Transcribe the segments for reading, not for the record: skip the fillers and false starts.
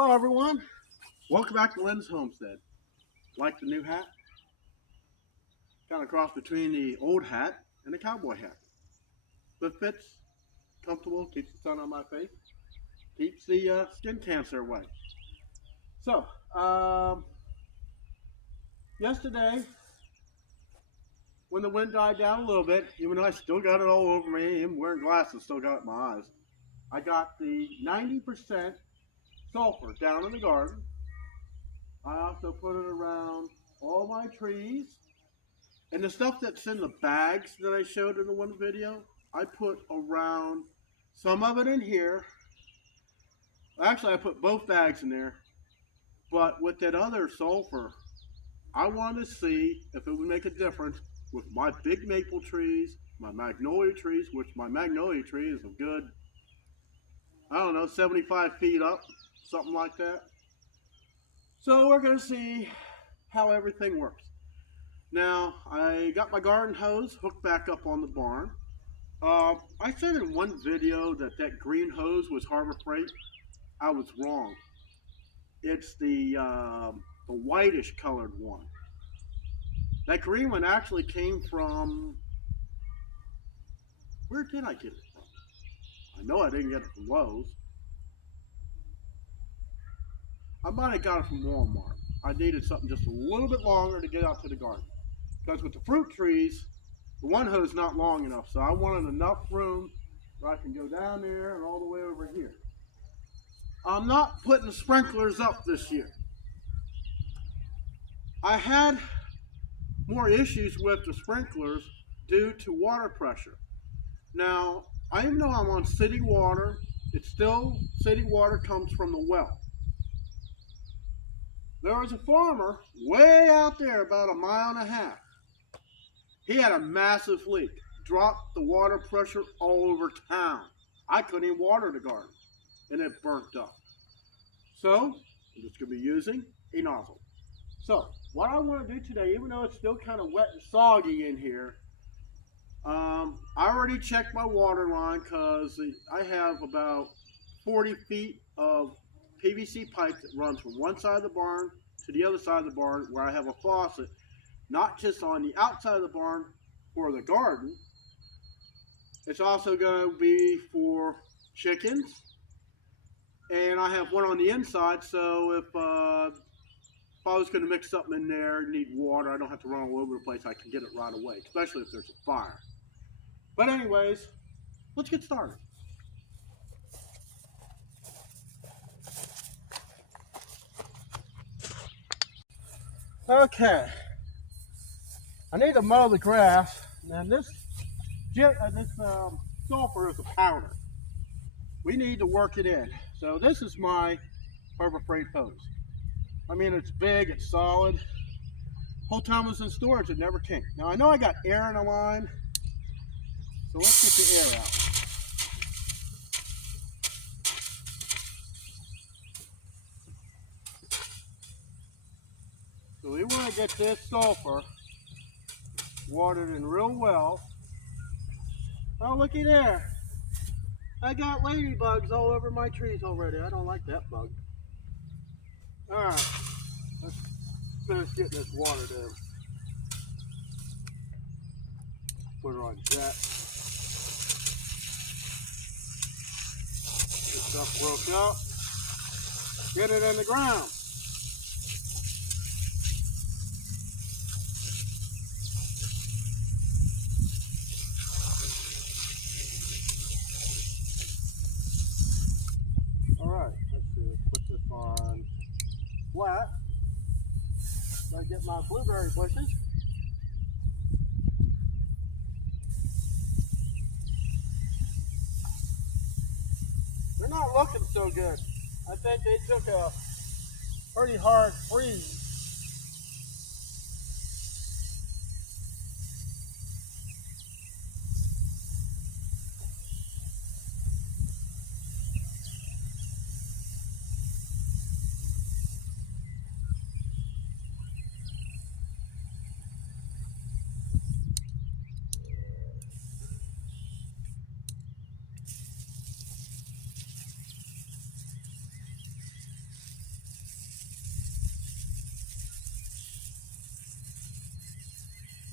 Hello everyone, welcome back to Lynn's Homestead. Like the new hat? Kind of cross between the old hat and the cowboy hat. But fits, comfortable, keeps the sun on my face, keeps the skin cancer away. So, yesterday, when the wind died down a little bit, even though I still got it all over me, even wearing glasses, still got it in my eyes, I got the 90% sulfur down in the garden. I also put it around all my trees. And the stuff that's in the bags that I showed in the one video, I put around some of it in here. Actually, I put both bags in there. But with that other sulfur, I wanted to see if it would make a difference with my big maple trees, my magnolia trees, which my magnolia tree is a good, I don't know, 75 feet up, something like that. So we're going to see how everything works. Now, I got my garden hose hooked back up on the barn. I said in one video that green hose was Harbor Freight. I was wrong. It's the whitish colored one. That green one actually came from, where did I get it from? I know I didn't get it from Lowe's. I might have got it from Walmart. I needed something just a little bit longer to get out to the garden. Because with the fruit trees, the one hose is not long enough, so I wanted enough room where I can go down there and all the way over here. I'm not putting sprinklers up this year. I had more issues with the sprinklers due to water pressure. Now, even though I'm on city water, it's still city water comes from the well. There was a farmer way out there about 1.5 miles. He had a massive leak, dropped the water pressure all over town. I couldn't even water the garden, and it burnt up. So, I'm just going to be using a nozzle. So, what I want to do today, even though it's still kind of wet and soggy in here, I already checked my water line because I have about 40 feet of PVC pipe that runs from one side of the barn to the other side of the barn where I have a faucet. Not just on the outside of the barn for the garden. It's also going to be for chickens. And I have one on the inside, so if I was going to mix something in there, need water, I don't have to run all over the place. I can get it right away, especially if there's a fire. But anyways, let's get started. Okay. I need to mow the grass, and this sulfur is a powder. We need to work it in. So this is my Harbor Freight hose. I mean, it's big, it's solid. Whole time it was in storage, it never came. Now I know I got air in the line, so let's get the air out. So we want to get this sulfur watered in real well. Oh, looky there. I got ladybugs all over my trees already. I don't like that bug. Alright, let's finish getting this watered in. Put her on jet. Get stuff broke up. Get it in the ground. Alright, let's see, put this on flat. Gotta get my blueberry bushes. They're not looking so good. I think they took a pretty hard freeze.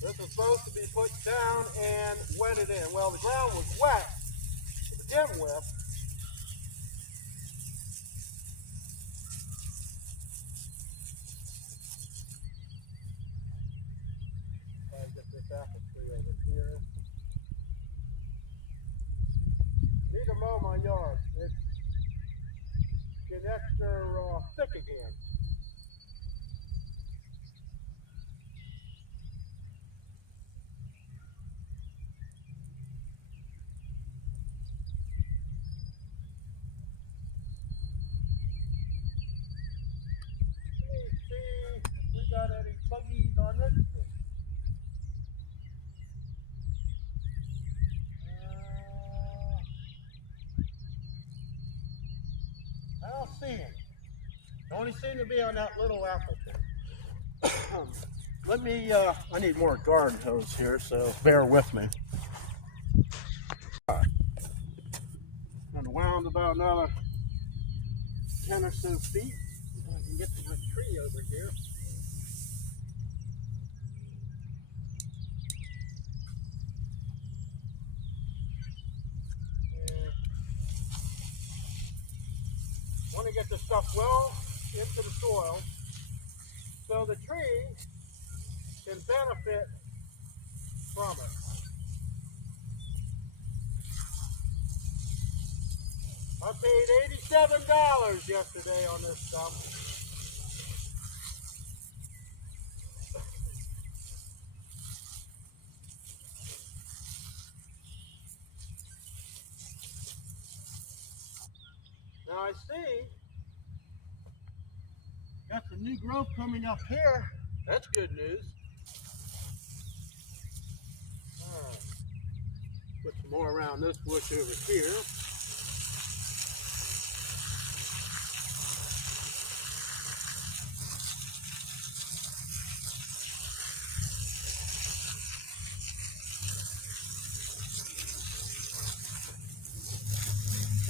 This was supposed to be put down and wetted in. Well, the ground was wet to begin with. Try to get this apple tree over here. Need to mow my yard. It's getting extra thick again. Got any buggies on this thing? I don't see any. They only seem to be on that little apple thing. Let me, I need more garden hose here, so bear with me. I'm going to wound about another 10 or so feet. I can get to my tree over here. Want to get the stuff well into the soil so the tree can benefit from it. I paid $87 yesterday on this stuff. Now I see got some new growth coming up here. That's good news. Alright. Put some more around this bush over here.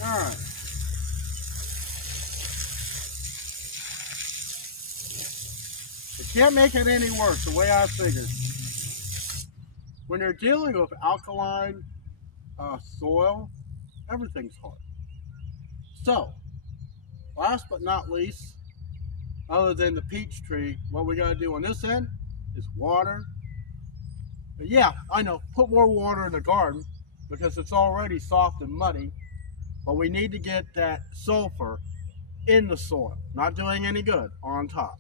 Alright. You can't make it any worse, the way I figured. When you're dealing with alkaline soil, everything's hard. So, last but not least, other than the peach tree, what we got to do on this end is water. But yeah, I know, put more water in the garden because it's already soft and muddy, but we need to get that sulfur in the soil, not doing any good on top.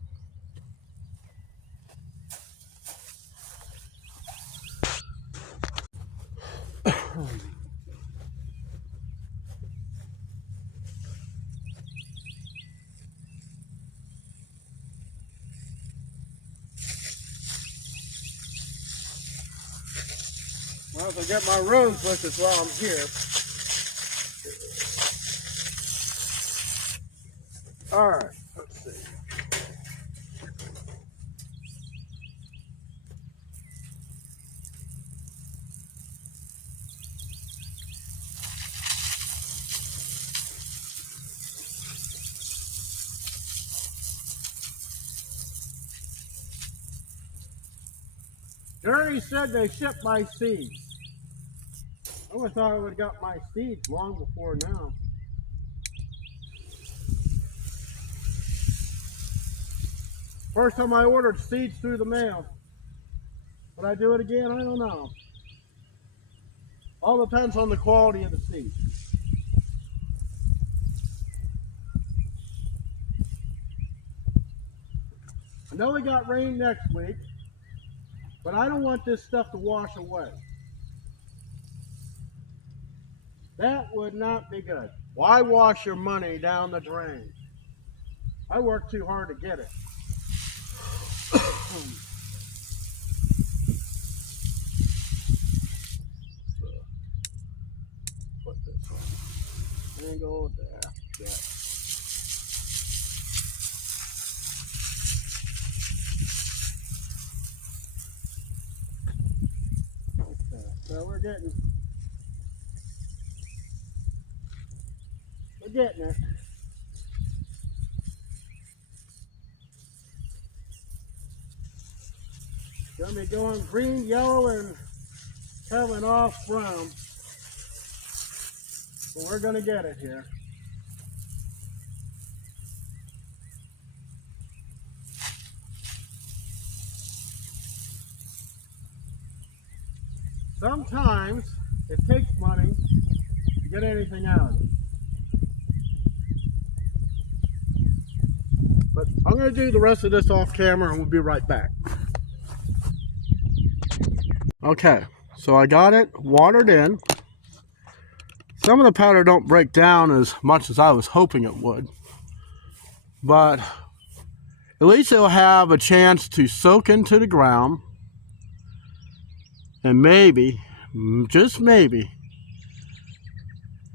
Well, if I get my rose bushes while I'm here. Alright, let's see. Gurney said they shipped my seeds. I would have thought I would have got my seeds long before now. First time I ordered seeds through the mail. Would I do it again? I don't know. All depends on the quality of the seed. I know we got rain next week, but I don't want this stuff to wash away. That would not be good. Why wash your money down the drain? I worked too hard to get it. Put this on. Angle there. Yeah. Okay. So we're getting it. Gonna be going green, yellow, and coming off brown. But we're gonna get it here. Sometimes it takes money to get anything out of it. But I'm going to do the rest of this off camera and we'll be right back. Okay, so I got it watered in. Some of the powder don't break down as much as I was hoping it would. But at least it'll have a chance to soak into the ground. And maybe, just maybe,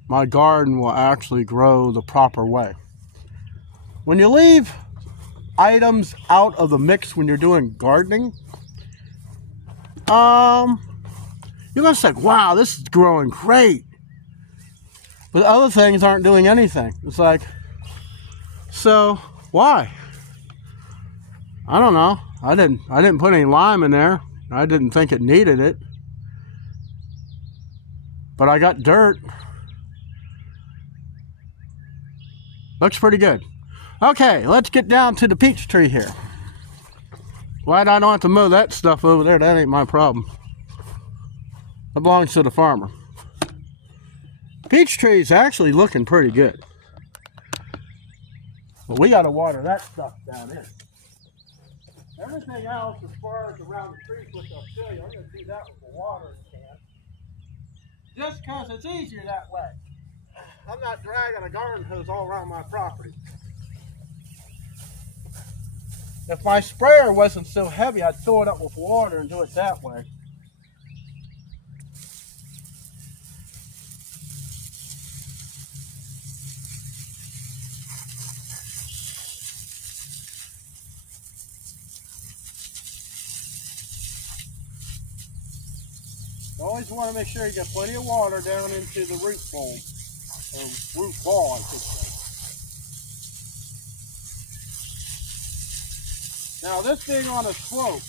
my garden will actually grow the proper way. When you leave items out of the mix when you're doing gardening, you're gonna say, wow, this is growing great. But other things aren't doing anything. It's like, so why? I don't know. I didn't put any lime in there. I didn't think it needed it. But I got dirt. Looks pretty good. Okay, let's get down to the peach tree here. Glad I don't have to mow that stuff over there. That ain't my problem. That belongs to the farmer. Peach tree is actually looking pretty good. But we got to water that stuff down in. Everything else as far as around the trees, which I'll show you, I'm going to do that with the watering can. Just because it's easier that way. I'm not dragging a garden hose all around my property. If my sprayer wasn't so heavy, I'd fill it up with water and do it that way. You always want to make sure you get plenty of water down into the root bowl, or root ball, I should say. Now, this being on a slope,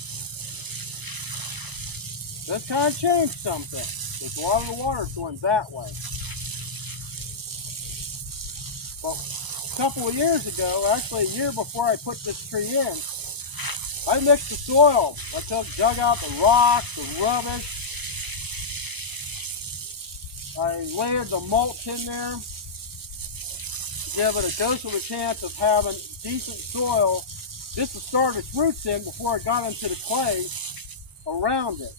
this kind of changed something. Because a lot of the water is going that way. Well, a couple of years ago, actually a year before I put this tree in, I mixed the soil. I dug out the rocks, the rubbish. I layered the mulch in there to give it a dose of a chance of having decent soil just to start its roots in before it got into the clay around it.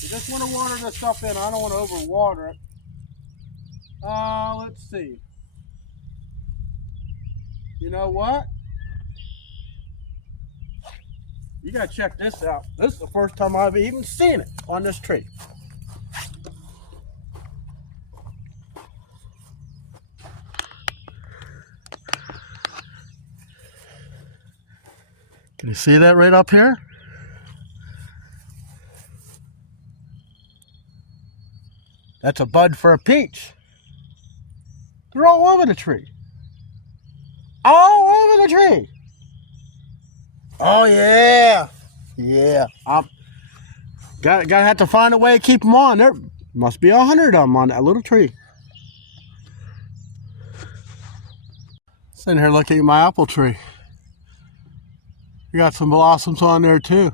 You just want to water this stuff in. I don't want to overwater it. Let's see. You know what? You gotta check this out. This is the first time I've even seen it on this tree. Can you see that right up here? That's a bud for a peach. They're all over the tree. All over the tree. Oh yeah, yeah. Gotta have to find a way to keep them on. There must be 100 of them on that little tree. Sitting here looking at my apple tree. We got some blossoms on there too.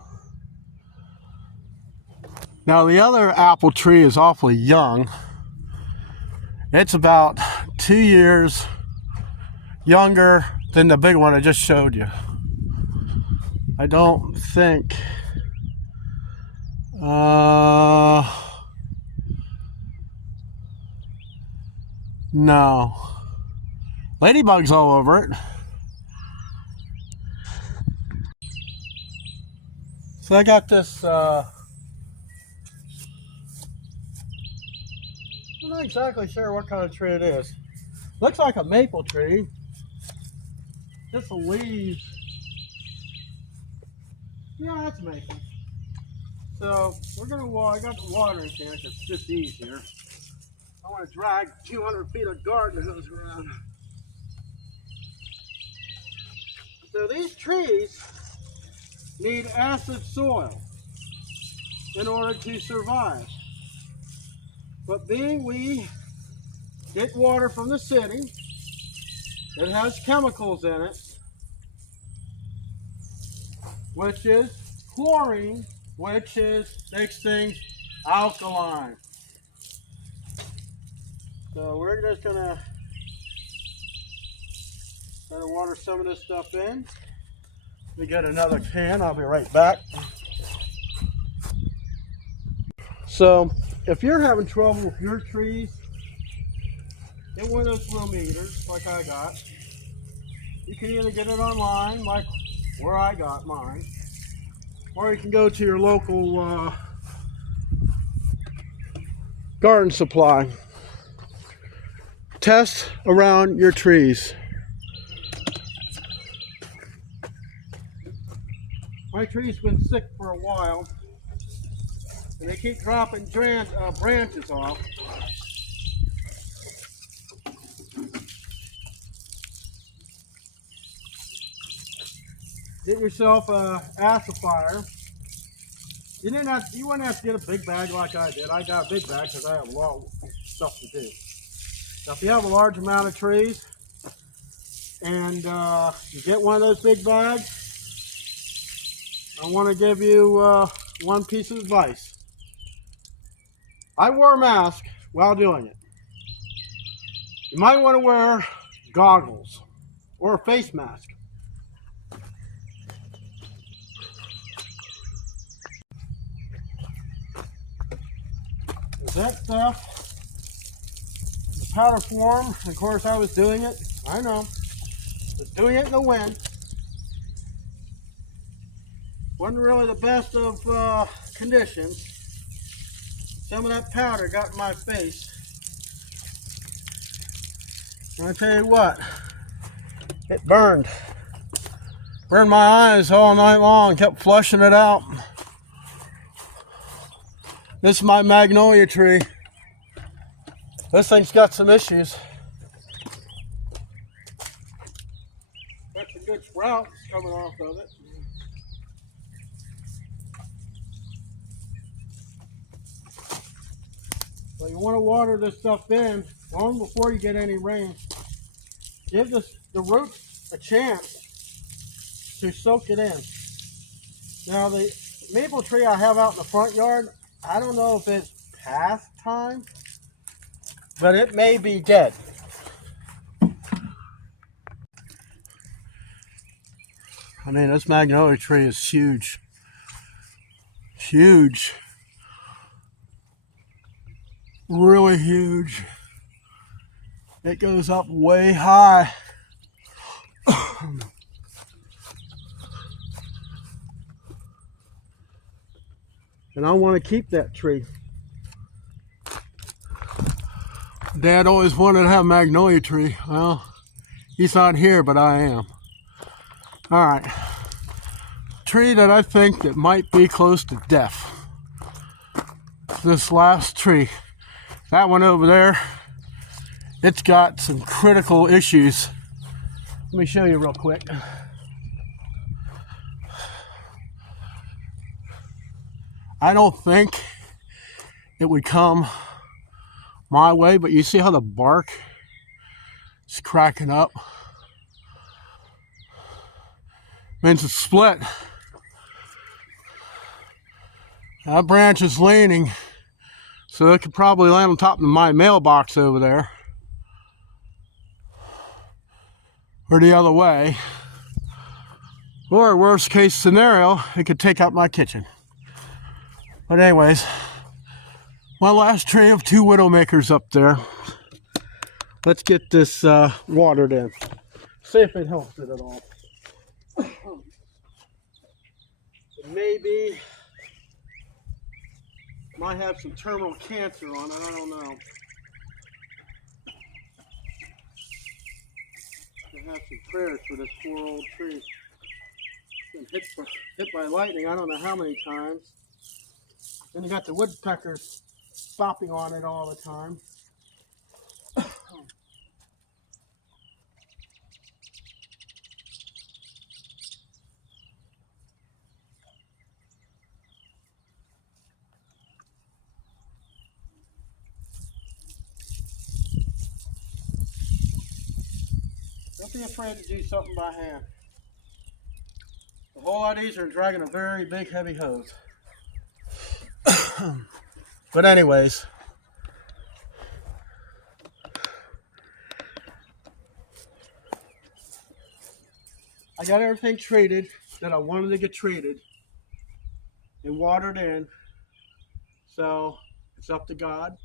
Now the other apple tree is awfully young. It's about 2 years younger than the big one I just showed you. I don't think no. Ladybugs all over it. So I got this I'm not exactly sure what kind of tree it is. Looks like a maple tree. Just the leaves. Yeah, that's maple. So we're gonna I got the watering can. It's just easier. I want to drag 200 feet of garden hose around. So these trees need acid soil in order to survive. But being we get water from the city, it has chemicals in it, which is chlorine, which makes things alkaline. So we're just gonna water some of this stuff in. Let me get another can, I'll be right back. So if you're having trouble with your trees, get one of those flow meters like I got. You can either get it online, like where I got mine, or you can go to your local garden supply. Test around your trees. My tree's been sick for a while, and they keep dropping branches off. Get yourself a acidifier. You wouldn't have to get a big bag like I did. I got a big bag because I have a lot of stuff to do. So if you have a large amount of trees and you get one of those big bags, I want to give you one piece of advice. I wore a mask while doing it. You might want to wear goggles or a face mask. That stuff, the powder form, of course I was doing it, I know, was doing it in the wind. Wasn't really the best of conditions. Some of that powder got in my face. And I tell you what, it burned. Burned my eyes all night long, kept flushing it out. This is my magnolia tree. This thing's got some issues. Got some good sprouts coming off of it. So you want to water this stuff in long before you get any rain. Give the roots a chance to soak it in. Now the maple tree I have out in the front yard, I don't know if it's past time, but it may be dead. I mean, this magnolia tree is huge. Huge. Really huge. It goes up way high. And I want to keep that tree. Dad always wanted to have a magnolia tree. Well, he's not here, but I am. All right. Tree that I think that might be close to death. This last tree. That one over there, it's got some critical issues. Let me show you real quick. I don't think it would come my way, but you see how the bark is cracking up? Means it's split. That branch is leaning, so it could probably land on top of my mailbox over there. Or the other way. Or worst case scenario, it could take out my kitchen. But anyways, my last tray of 2 Widowmakers up there. Let's get this watered in. See if it helps it at all. Maybe might have some terminal cancer on it, I don't know. I have some prayers for this poor old tree. It's been hit by lightning I don't know how many times. Then you got the woodpeckers stopping on it all the time. Don't be afraid to do something by hand. A whole lot easier than dragging a very big, heavy hose. But anyways, I got everything treated that I wanted to get treated and watered in. So it's up to God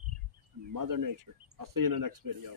and Mother Nature. I'll see you in the next video.